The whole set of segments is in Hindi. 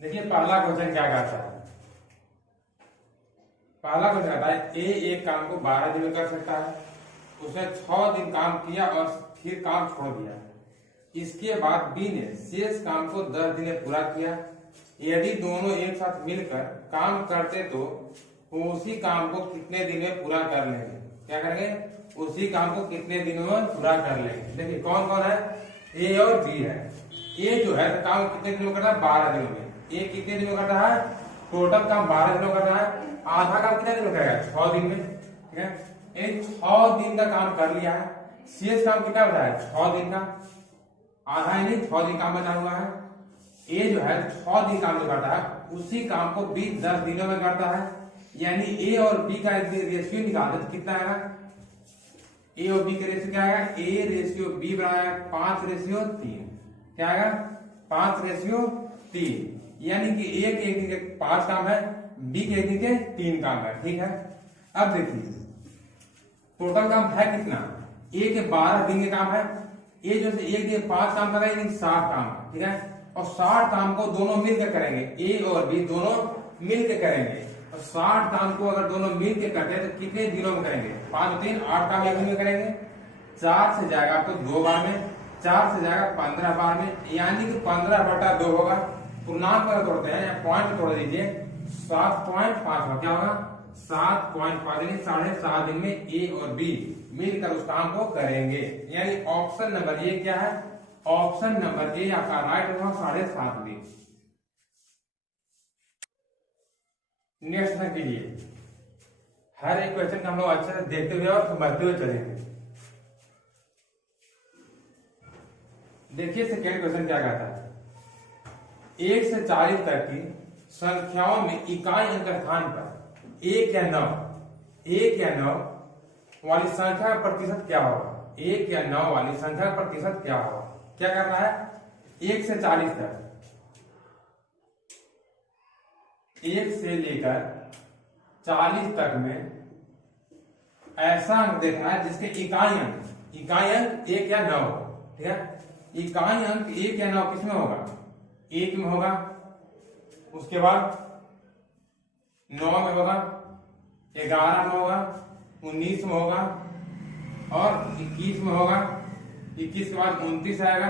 देखिए पहला क्वेश्चन क्या कहता है। पहला क्वेश्चन कहता है ए एक काम को 12 दिन में कर सकता है। उसने 6 दिन काम किया और फिर काम छोड़ दिया। इसके बाद बी ने शेष काम को 10 दिन में पूरा किया। यदि दोनों एक साथ मिलकर काम करते तो वो उसी काम को कितने दिन में पूरा कर लेंगे। क्या करेंगे? उसी काम को कितने दिनों में पूरा कर लेंगे। देखिए कौन कौन है, ए और बी है। ए जो है काम कितने दिनों में करता है? 12 दिनों में। ए कितने दिनों में करता है? टोटल काम 12 दिनों में करता है। आधा काम कितने दिन में करेगा? 6 दिन में। ठीक है, 6 दिन का काम कर लिया है। शेष काम कितना बचा है? 6 दिन का। आधा ही नहीं, 6 दिन काम बचा हुआ है। ए जो है 6 दिन काम जो करता है उसी काम को बी 10 दिनों में करता है। यानी ए और बी का रेशियो निकाल दे तो कितना आएगा? ए और बी का रेशियो क्या आएगा? ए रेशियो बी बराबर 5:3। क्या आएगा? 5:3। यानी कि ए के एक दिन के 5 काम है, बी के एक दिन के 3 काम है। ठीक है, अब देखिए टोटल काम है कितना? ए के 12 दिन के काम है। ए जो से एक दिन 5 काम कर रहा है, यानी 60 काम है। ठीक है, और 60 काम को दोनों मिलकर करेंगे। ए और बी दोनों मिलकर करेंगे। और 60 काम को अगर दोनों मिलकर करते हैं तो कितने दिनों में करेंगे? 5 दिन 8 काम एक दिन में करेंगे। 4 से जाएगा आपको 2 बार में, 4 से जाएगा 15 बार में, यानी कि 15/2 होगा। पूर्णांक पर तोड़ते हैं या पॉइंट तोड़ दीजिए, 7.5 क्या होगा? 7.5 यानी 7.5 दिन में ए और बी मिलकर उस काम को करेंगे। यानी ऑप्शन नंबर ए क्या है? ऑप्शन नंबर ए आपका राइट होगा 7.5 दिन। नेक्स्ट क्वेश्चन के लिए हर एक क्वेश्चन का हम लोग अच्छे से देखते हुए और समझते हुए चलेंगे। देखिए सेकेंड क्वेश्चन क्या कहता है। 1 से 40 तक की संख्याओं में इकाई अंक स्थान पर 1 या 9 वाली संख्या का प्रतिशत क्या होगा? 1 या 9 वाली संख्या का प्रतिशत क्या होगा? क्या करना है? 1 से 40 तक, 1 से लेकर 40 तक में ऐसा अंक देखना है जिसके इकाई अंक 1 या 9। ठीक है, इकाई अंक 1 या 9 किसमें होगा? 1 में होगा, उसके बाद 9 में होगा, 11 में होगा, 19 में होगा और 21 में होगा। 21 के बाद 29 आएगा,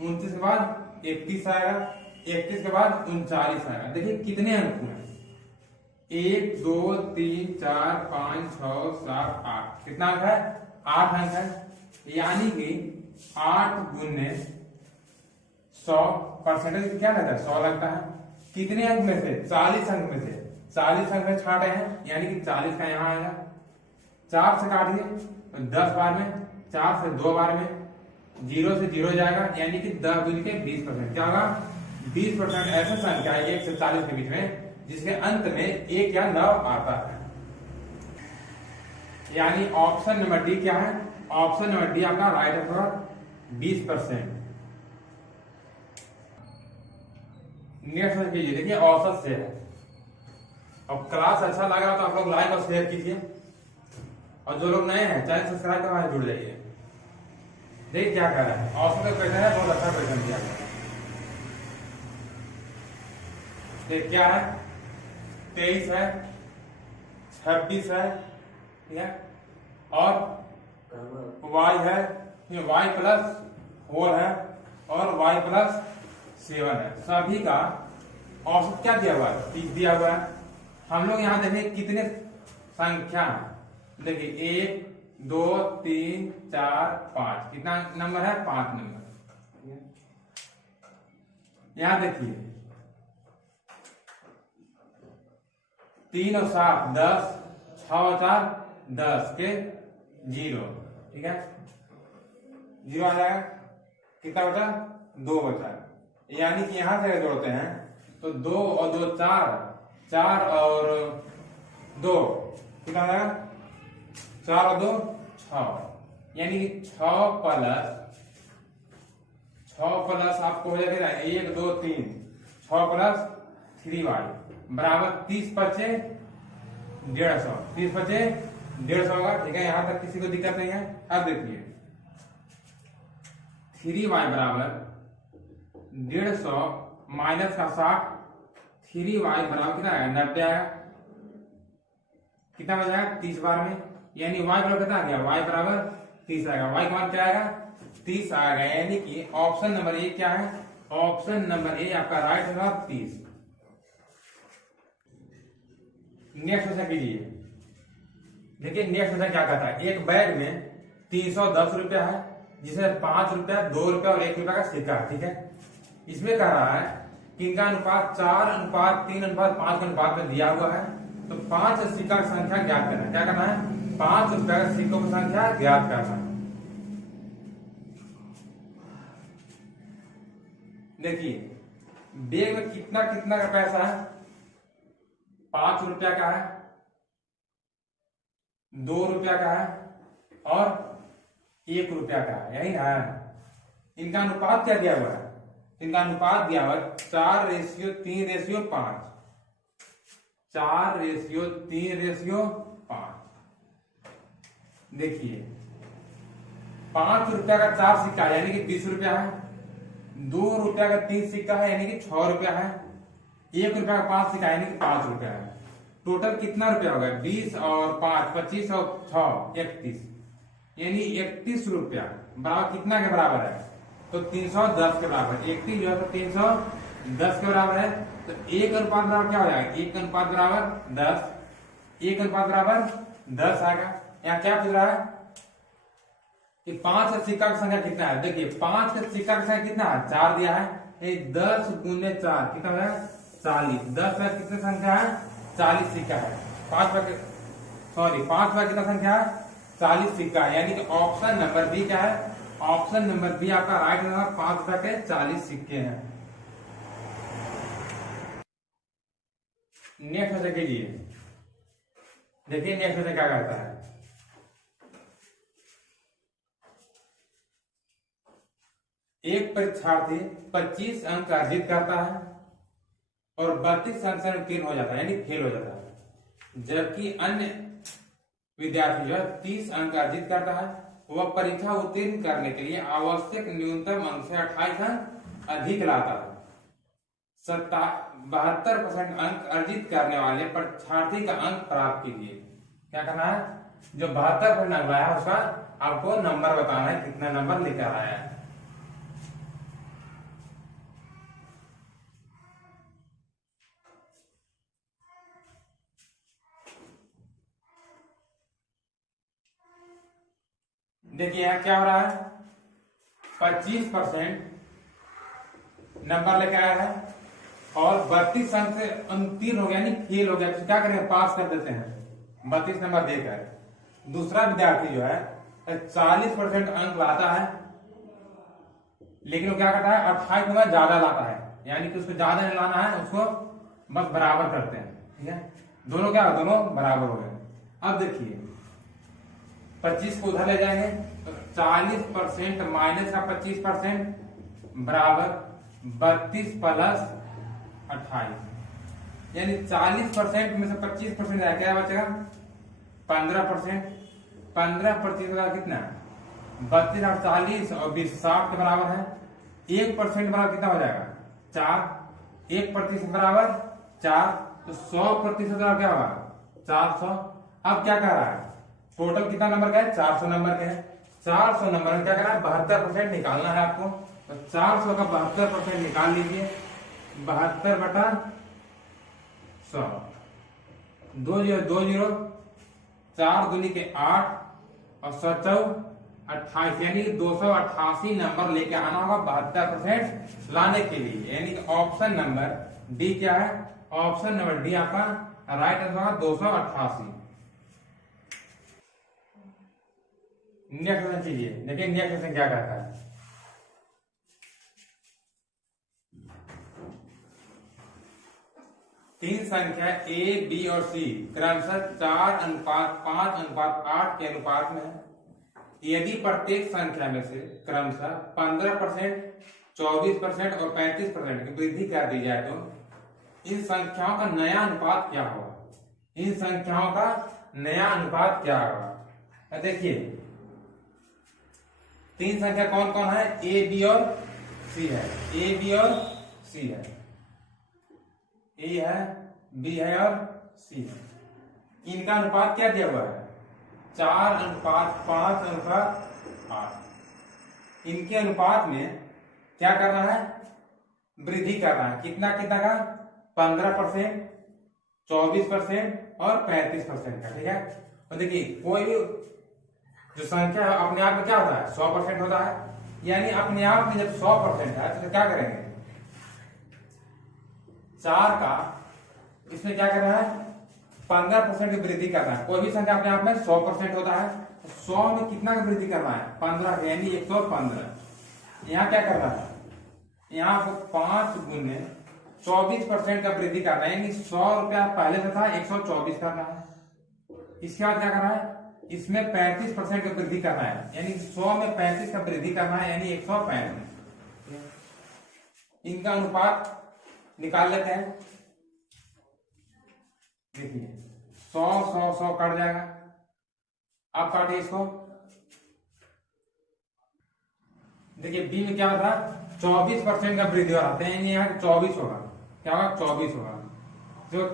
29 के बाद 31 आएगा, 31 के बाद 39 आएगा। देखिए कितने अंक हुए? 1 2 3 4 5 6 7 8। कितना अंक है? 8 अंक है। यानी कि 8 गुने 100 परसेंटेज क्या लगता है? 100 लगता है। कितने अंक में से? 40 अंक में से 40 अंक में छांटे हैं, यानी कि 40 का यहां आएगा। 4 से काटिए तो 10 बार में, 4 से 2 बार में, 0 से 0 जाएगा, यानी कि 10 गुने के 20%। क्या होगा? 20% ऐसा संख्या है 1 से 40 के बीच में जिसके अंत में 1 या 9 आता है। यानी ऑप्शन नंबर डी क्या है? ऑप्शन नंबर डी आपका राइट आंसर 20%। नेक्स्ट कीजिए, देखिए औसत से है। अब क्लास अच्छा लगा तो आप लोग लाइक और शेयर कीजिए, और जो लोग नए हैं चैनल सब्सक्राइब करके जुड़ जाइए। देखिए क्या कह रहा है, औसत का क्वेश्चन है, बहुत अच्छा क्वेश्चन दिया गया है। देख क्या है, 23 है, 26 है, ठीक है, और y है, फिर y प्लस 4 है और y प्लस 7 है। सभी का औसत क्या दिया हुआ है? 30 दिया हुआ है। हम लोग यहाँ देखें कितने संख्या है। देखिए 1 2 3 4 5, कितना नंबर है? 5 नंबर। यहां देखिए 3 और 7 10, 6 और 4 10 के 0। ठीक है, 0 आ जाएगा। कितना बचा? 2 बचा। यानी कि यहां से जोड़ते हैं तो 2 और 2 4, 4 और 2 कितना आ जाएगा? 4 और 2 6, यानी कि 6 प्लस आपको हो जाएगा 1 2 3, 6 प्लस 3y बराबर 30 बचे 150। 30 बचे 150 होगा। ठीक है, यहां तक किसी को दिक्कत नहीं है। अब देखिए 3y बराबर 150 माइनस का 60 3y बराबर कितना आएगा 90 आएगा। कितना बचा 30 बार में, यानी y बराबर कितना आ गया, y बराबर 30 आएगा। y का मान क्या आएगा 30 आएगा, यानी कि ऑप्शन नंबर ए क्या है, ऑप्शन नंबर ए आपका राइट होगा 30। नेक्स्ट क्वेश्चन कीजिए। देखिए नेक्स्ट क्वेश्चन क्या कहता है, एक बैग में 310 रुपया है जिसमें 5 रुपया 2 रुपया और 1 रुपया का सिक्का है, ठीक है। इसमें कह रहा है कि इनका अनुपात 4:3:5 के अनुपात में दिया हुआ है, तो 5 सिक्का की संख्या ज्ञात करना है। क्या करना है, 5 रुपया के सिक्कों की संख्या ज्ञात करना है। देखिए बैग में कितना कितना का पैसा है, 5 रुपया का है, 2 रुपया का है और 1 रुपया का है, यही ना। इनका अनुपात क्या दिया हुआ है, इनका अनुपात दिया हुआ है 4:3:5, 4:3:5। देखिए 5 रुपया का 4 सिक्का है यानी कि 20 रुपया है, 2 रुपया का 3 सिक्का है यानी कि 6 रुपया है, 1 रुपया का 5 सिक्का यानी कि 5 रुपया है। टोटल कितना रुपया होगा, 20 और 5 25 और 6 31, यानी 31 रुपया बराबर कितना के बराबर है, तो 310 के बराबर। 31 जो है तो 310 के बराबर है, तो 1 अनुपात बराबर क्या हो जाएगा, 1 अनुपात बराबर 10, 1 अनुपात बराबर 10 आएगा। यहाँ क्या पूछ रहा है कि 5 सिक्का की संख्या कितना है। देखिए 5 के सिक्का की संख्या कितना है, 4 दिया है, 10 गुने 4 कितना हो जाएगा 40। 10 में कितनी संख्या है, 40 सिक्का है। 5 पर कितना संख्या है, 40 सिक्का है, यानी कि ऑप्शन नंबर बी क्या है, ऑप्शन नंबर बी आपका राइट नंबर। 5 रुपए के 40 सिक्के हैं। नेक्स्ट क्वेश्चन कीजिए। देखिए नेक्स्ट क्वेश्चन क्या कहता है, एक परीक्षार्थी 25 अंक अर्जित करता है और 32 अंक से उत्तीर्ण हो जाता है यानी फेल हो जाता है, जबकि अन्य विद्यार्थी जो है 30 अंक अर्जित करता है। वह परीक्षा उत्तीर्ण करने के लिए आवश्यक न्यूनतम अंक से 28 अंक अधिक लाता है। 72% अंक अर्जित करने वाले परीक्षार्थी का अंक प्राप्त कीजिए। क्या करना है, जो 72% अंक लाया है उसका आपको नंबर बताना है, कितना नंबर लेकर आया है। देखिए यहाँ क्या हो रहा है, 25% नंबर लेकर आया है और 32 अंक से उत्तीर्ण हो गया यानी फेल हो गया, तो क्या करेंगे, पास कर देते हैं 32 नंबर देकर। दूसरा विद्यार्थी जो है 40% अंक लाता है, लेकिन वो क्या करता है 28 नंबर ज्यादा लाता है, यानी कि उसको ज्यादा नहीं लाना है, उसको बस बराबर करते हैं, ठीक है। दोनों क्या है, दोनों बराबर हो गए। अब देखिए 25 को उधर ले जाएंगे तो 40% माइनस का 25% बराबर 32 प्लस 28, यानी 40% में से 25% जाएगा, क्या बचेगा 15%। 15% का कितना, 32 और 40 और 20 60 के बराबर है। 1% बराबर कितना हो जाएगा 4, 1% बराबर 4, तो 100% बराबर क्या होगा 400। अब क्या कह रहा है, टोटल कितना नंबर का है, 400 नंबर के है। 400 नंबर में क्या करना है, 72% निकालना है आपको, तो 400 का 72% निकाल लीजिए, 72/100, 2 0 2 0, 4 दूनी के 8 और 7 28, यानी 288 नंबर लेके आना होगा 72% लाने के लिए, यानी कि ऑप्शन नंबर डी क्या है, ऑप्शन नंबर डी आपका राइट आंसर होगा 288। नेक्स्ट क्वेश्चन कीजिए। देखिए नेक्स्ट क्वेश्चन क्या कहता है, तीन संख्या ए बी और सी क्रमशः 4:5:8 के अनुपात में है। यदि प्रत्येक संख्या में से क्रमशः 15%, 24% और 35% की वृद्धि कर दी जाए तो इन संख्याओं का नया अनुपात क्या होगा, इन संख्याओं का नया अनुपात क्या होगा। देखिए तीन संख्या कौन कौन है, ए बी और सी है, ए बी और सी है। ए है, बी है और सी है। इनका अनुपात क्या दिया हुआ है? 4:5:8। इनके अनुपात में क्या करना है? वृद्धि करना है। कितना कितना का? 15%, 24% और 35% का। ठीक है। और देखिए कोई भी जो संख्या है अपने आप में क्या होता है? 100% होता है। यानी अपने आप में जब 100% है तो क्या करेंगे? 4 का इसमें क्या करना है? 15% की वृद्धि करना है। कोई भी संख्या अपने आप में 100% होता है तो 100 में कितना की वृद्धि करना है? 15, यानी 115। यहाँ क्या करना है? यहाँ को 5 गुने 24% का वृद्धि करना है, यानी 100 रुपया पहले से था 124 करना है। इसके बाद क्या करना है? इसमें 35% का वृद्धि करना है, यानी 100 में 35 का वृद्धि करना है, यानी 135। इनका अनुपात निकाल लेते हैं। देखिए 100 100 100 कट जाएगा। अब काटिए इसको। देखिए बी में क्या होता है? 24% का वृद्धि हो रहा है, यानी यहाँ 24 होगा। क्या होगा? 24 होगा। जो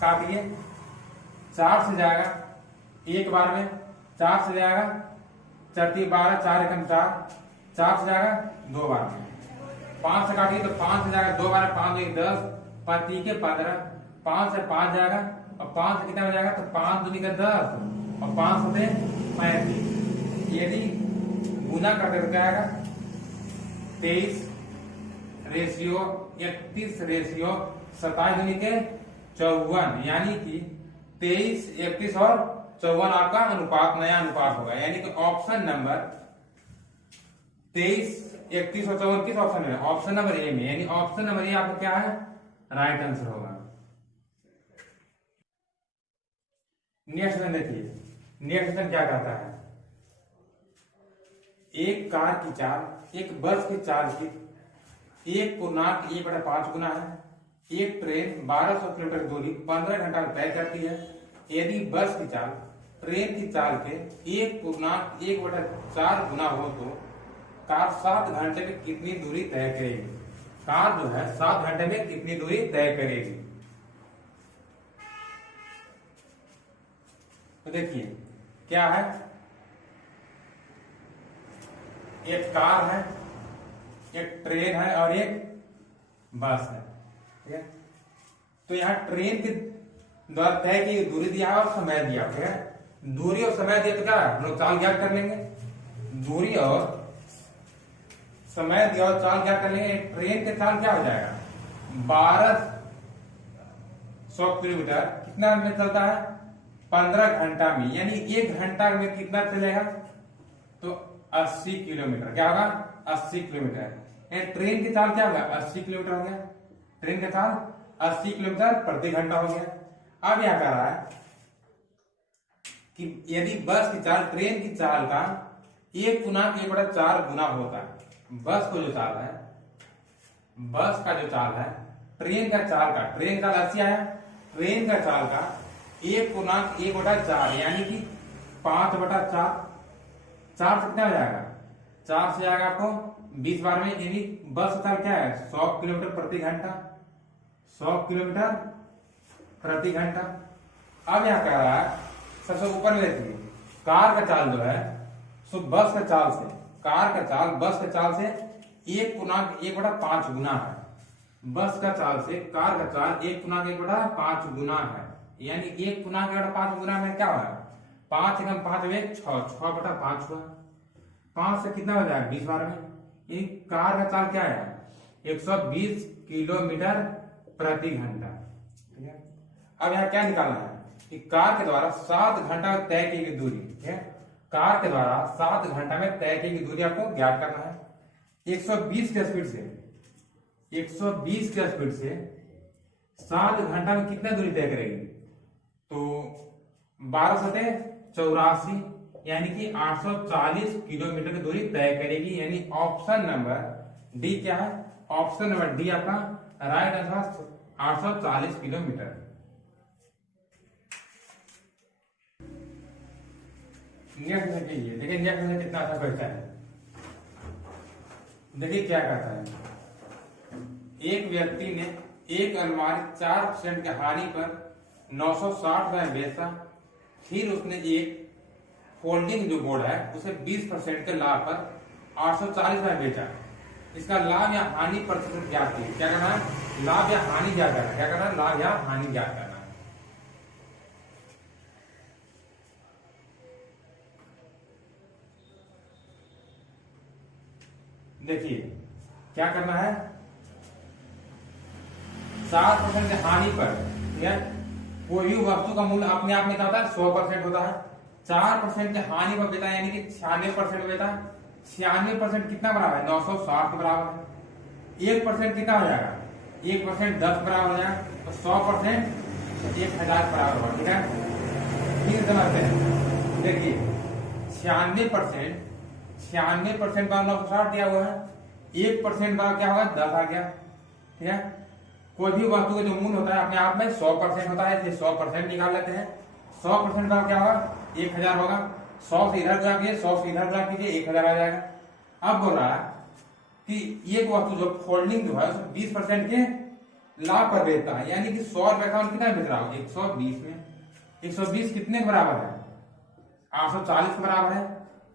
काटिए, 4 से जाएगा एक बार में, 4 से जाएगा 4 × 12, 4 × 4, 4 से जाएगा 2 बार में। 5 से काटिए तो 5 से जाएगा 2 बार, 5 × 10, 5 × 15, 5 से 5 जाएगा और 5 से कितना हो जाएगा? तो 5 × 2 = 10 और 5 से 35। यदि गुना करते तो क्या आएगा? 23:31:27, यानी कि 23, 31 और 54 आपका अनुपात, नया अनुपात होगा। यानी कि ऑप्शन नंबर 23, 31 और 54 किस ऑप्शन में? ऑप्शन नंबर ए में, यानी ऑप्शन नंबर ए आपका क्या है? राइट आंसर होगा। नेक्स्ट क्वेश्चन देखिए। नेक्स्ट क्वेश्चन क्या कहता है? एक कार की चाल एक बस की चाल की 1:1/5 गुना है। एक ट्रेन 1200 किलोमीटर दूरी 15 घंटा में तय करती है। यदि बस की चाल ट्रेन की चाल के 1:1/4 गुना हो तो कार 7 घंटे में कितनी दूरी तय करेगी? कार जो है 7 घंटे में कितनी दूरी तय करेगी? तो देखिए क्या है? एक कार है, एक ट्रेन है और एक बस है। ठीक है। तो यहाँ ट्रेन के द्वारा तय की दूरी दिया है और समय दिया। ठीक है। दूरी और समय दिया तो क्या हम लोग चाल ज्ञात कर लेंगे। दूरी और समय दिया और चाल ज्ञात कर लेंगे। ट्रेन के चाल क्या हो जाएगा? 1200 किलोमीटर कितना में चलता है? 15 घंटा में, यानी 1 घंटा में कितना चलेगा? तो 80 किलोमीटर। क्या होगा? 80 किलोमीटर। ट्रेन की चाल क्या होगा? 80 किलोमीटर हो गया। ट्रेन का चाल 80 किलोमीटर प्रति घंटा हो गया। अब यह कह रहा है कि यदि बस की चाल ट्रेन की चाल का 1:1/4 गुना होता है। बस को जो चाल है, बस का जो चाल है ट्रेन का चाल का, ट्रेन का 80 आया, ट्रेन का चाल का 1:1/4 यानी कि 5/4। 4 से कितना हो जाएगा? 4 से जाएगा आपको 20 बार में, यानी बस का क्या है? 100 किलोमीटर प्रति घंटा। 100 किलोमीटर प्रति घंटा। अब यहां कह रहा है सबसे ऊपर में देखिए कार का चाल जो है सो बस का चाल से, कार का चाल बस का चाल से 1:1/5 गुना है। बस का चाल से कार का चाल 1:1/5 गुना है, यानी 1:1/5 गुना में क्या हुआ? 5 × 5 = 6, 6/5 हुआ। 5 से कितना हो जाएगा? 20 बार में। ये कार का चाल क्या है? 120 किलोमीटर प्रति घंटा। ठीक है। अब यहाँ क्या निकालना है कि कार के द्वारा 7 घंटा में तय की गई दूरी। ठीक है। कार के द्वारा 7 घंटा में तय की गई दूरी आपको ज्ञात करना है। 120 के स्पीड से 7 घंटा में कितना दूरी तय करेगी? तो 1284, यानी कि 840 किलोमीटर की दूरी तय करेगी। यानी ऑप्शन नंबर डी क्या है? ऑप्शन नंबर डी आपका राइट आंसर 840 किलोमीटर। नेक्स्ट देखिए, देखिए नेक्स्ट में कितना अच्छा क्वेश्चन है। देखिए क्या कहता है? एक व्यक्ति ने एक अलमारी 4% के हानि पर 960 रुपए में बेचा, फिर उसने एक फोल्डिंग जो बोर्ड है उसे 20% के लाभ पर 840 रुपए में बेचा। इसका लाभ या हानि प्रतिशत ज्ञात कीजिए। क्या करना है? लाभ या हानि ज्ञात करना है। क्या करना है? लाभ या हानि ज्ञात करना है। देखिए क्या करना है, 7% की हानि पर, ठीक है, कोई भी वस्तु का मूल्य अपने आप में क्या होता है? 100% होता है। 4% की हानि पर बेटा यानी कि 96% बेटा, 96% कितना बराबर है? 960 के बराबर है। 1% कितना हो जाएगा? 1% 10 बराबर हो जाएगा, तो 100% 1000 बराबर होगा। ठीक है, फिर समझते हैं। देखिए 96% का 960 दिया हुआ है, 1% का क्या होगा? 10 आ गया। ठीक है, कोई भी वस्तु का जो मूल्य होता है अपने आप में 100% होता है, 100% निकाल लेते हैं। 100% का क्या होगा? 1000 होगा। 100 से इधर गुणा कीजिए, 100 से इधर गुणा कीजिए, 1000 आ जाएगा। अब बोल रहा है कि एक वस्तु जो फोल्डिंग जो है 20% के लाभ पर बेचता है, यानी कि 100 रुपए का कितना बेच रहा हूं? 120 में। 120 कितने के बराबर है? 840 के बराबर है,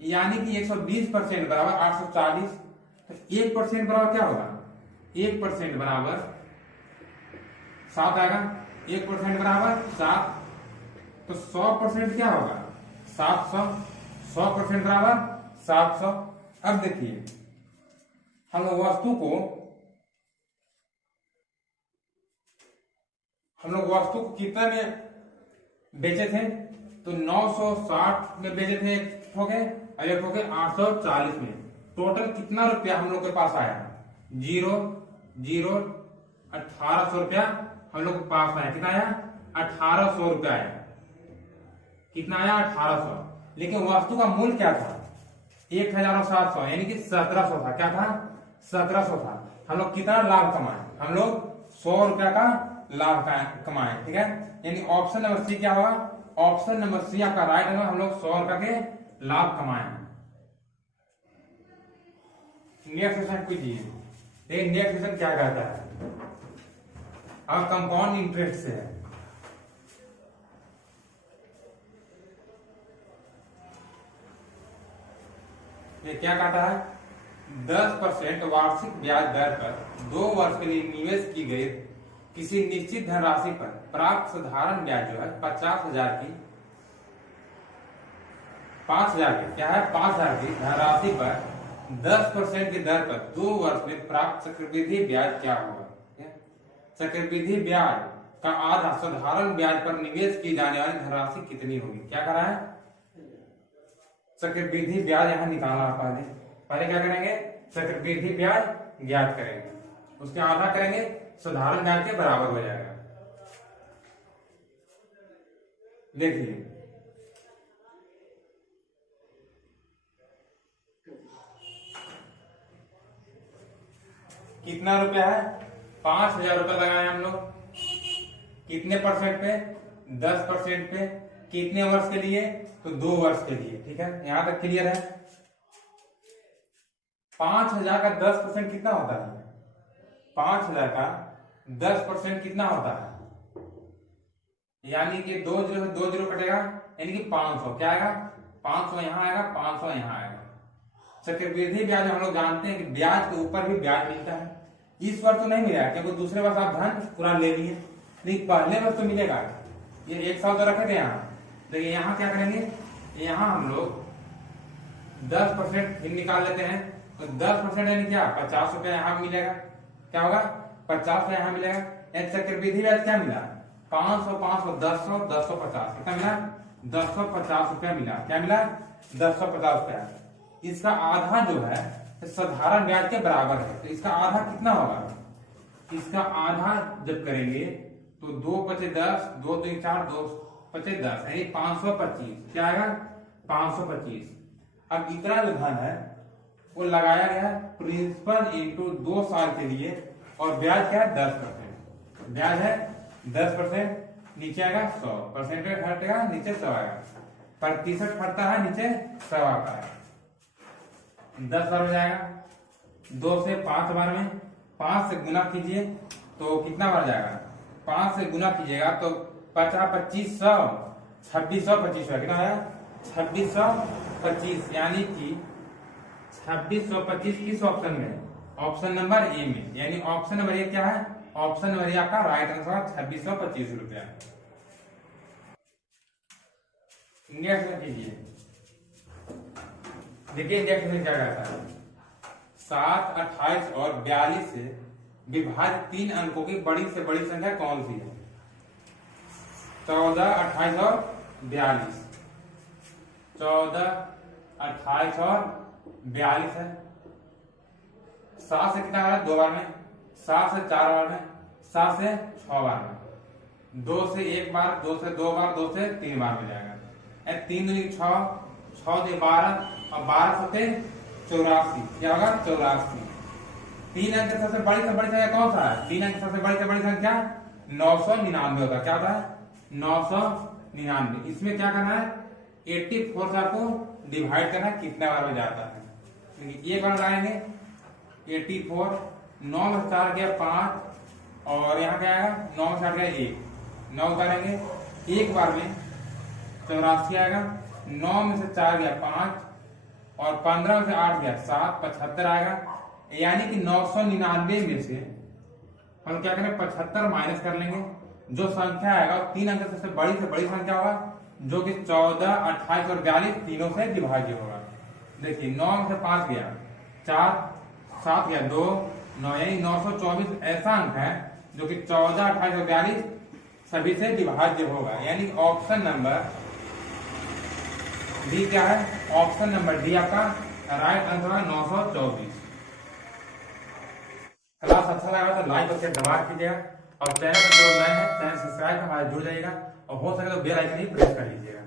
यानी कि 120% बराबर 840। तो 1% बराबर क्या होगा? 1% बराबर 7 आएगा। 1% बराबर 7, तो 100% क्या होगा? 700। 100% बराबर 700। अब देखिए हम लोग वस्तु को कितना में बेचे थे? तो 960 में बेचे थे एक ठोके, और एक ठोके 840 में। टोटल कितना रुपया हम लोग के पास आया? 1800 रुपया हम लोग के पास आया। कितना आया? 1800 रुपया आया। कितना आया? 1800। लेकिन वस्तु का मूल्य क्या था? 1700, यानी कि 1700 था। क्या था? 1700 था। हम लोग कितना लाभ कमाए? हम लोग 100 रुपया का लाभ कमाए। ठीक है, यानी ऑप्शन नंबर सी क्या होगा? ऑप्शन नंबर सी आपका राइट है। हम लोग 100 रुपया के लाभ कमाए हैं। नेक्स्ट क्वेश्चन कीजिए। नेक्स्ट क्वेश्चन क्या कहता है? और कंपाउंड इंटरेस्ट से है। ये क्या कहता है? 10% वार्षिक ब्याज दर पर 2 वर्ष के लिए निवेश की गई किसी निश्चित धनराशि पर प्राप्त साधारण ब्याज जो है 50,000 की 5,000 की क्या है? 5,000 की धनराशि पर 10% की दर पर 2 वर्ष में प्राप्त चक्रवृद्धि ब्याज क्या होगा? चक्रवृद्धि ब्याज का आधा साधारण ब्याज पर निवेश की जाने वाली धनराशि कितनी होगी? क्या करा है? चक्रवृद्धि ब्याज यहां निकालना। पहले क्या करेंगे? चक्रवृद्धि ब्याज ज्ञात करेंगे, उसके आधा करेंगे, साधारण ब्याज के बराबर हो जाएगा। देखिए कितना रुपया है? 5,000 रुपया लगाए हम लोग। कितने परसेंट पे? 10% पे। कितने वर्ष के लिए? तो 2 वर्ष के लिए। ठीक है, यहां तक क्लियर है। 5,000 का 10% कितना होता है? 5,000 का 10% कितना होता है? यानी कि 2 जीरो से 2 जीरो कटेगा, यानी कि 500। क्या आएगा? 500 यहां आएगा, 500 यहां आएगा। चक्रवृद्धि ब्याज हम लोग जानते हैं कि ब्याज के ऊपर भी ब्याज मिलता है। इस वर्ष तो नहीं मिला क्योंकि दूसरे वर्ष आप धन पूरा ले लिए, लेकिन पहले वर्ष तो मिलेगा। ये 1 साल तो रखे थे यहाँ। देखिए यहाँ क्या करेंगे? यहाँ हम लोग 10% निकाल लेते हैं। तो 10% यानी क्या? 50 रुपया यहाँ मिलेगा। क्या होगा? 50 रुपया यहाँ मिलेगा। चक्रवृद्धि ब्याज क्या मिला? 500 500 1000 1050 कितना मिला? 1050 रुपया मिला। क्या मिला? 1050 रुपया। इसका आधा जो है साधारण ब्याज के बराबर है, तो इसका आधा कितना होगा? इसका आधा जब करेंगे तो 2 पचे 10, 2 2 4, 2 पचे 10, यानी 525। क्या आएगा? 525। अब इतना जो धन है वो लगाया गया प्रिंसिपल इंटू 2 साल के लिए, और ब्याज क्या है? 10%। ब्याज है 10%। नीचे आएगा 100, परसेंटेज हटेगा, नीचे 100 आएगा। प्रतिशत हटता है, नीचे 100 आता है। 10 बार हो जाएगा। 2 से 5 बार में 5 से गुना कीजिए तो कितना बार जाएगा, 5 से गुना कीजिएगा तो 50 2500 2625 कितना आया 2625, यानी कि 2625 किस ऑप्शन में, ऑप्शन नंबर ए में, यानी ऑप्शन नंबर ए क्या है, ऑप्शन नंबर ए आपका राइट आंसर 2625 रुपया। नेक्स्ट कीजिए, देखिए नेक्स्ट में क्या कहता है, 7, 28 और 42 से विभाजित 3 अंकों की बड़ी से बड़ी संख्या कौन सी है, 14, 28 और 42, 14, 28 और 42 है। 7 से कितना बार है, 2 बार में, 7 से 4 बार में, 7 से 6 बार में, 2 से 1 बार, 2 से 2 बार, 2 से 3 बार में जाएगा। 3 दूनी 6, 6 से 12 और 12 से 84, क्या होगा 84। 3 अंक सबसे बड़ी से बड़ी संख्या कौन सा है, 3 अंक सबसे बड़ी से बड़ी संख्या 999 होगा, क्या होता है 999। इसमें क्या करना है, 84 से आपको डिवाइड करना है, कितना बार में जाता है, देखिए एक बार लगाएंगे 84, 9 में 4 गया 5 और यहाँ क्या आएगा 9 में 7 गया 1, 9 करेंगे एक बार में 84 आएगा, 9 में से 4 गया 5 और 15 में से 8 गया 7, 75 आएगा। यानी कि 999 में से हम क्या करें 75 माइनस कर लेंगे, जो संख्या आएगा 3 अंक से बड़ी संख्या होगा, जो कि 14, 28 और 42 तीनों से विभाज्य होगा। देखिए 9 में से 5 गया 4, 7 गया 2, 9, यानी 924 ऐसा अंक है जो कि 14, 28 और 42 सभी से विभाज्य होगा, यानी ऑप्शन नंबर डी क्या है, ऑप्शन नंबर डी आपका राइट आंसर है 924। क्लास अच्छा लगा तो लाइक और शेयर दबा कीजिएगा, और चैनल पर जो नए हैं चैनल सब्सक्राइब कर हमारे जुड़ जाइएगा, और हो सके तो बेल आइकन ही प्रेस कर लीजिएगा।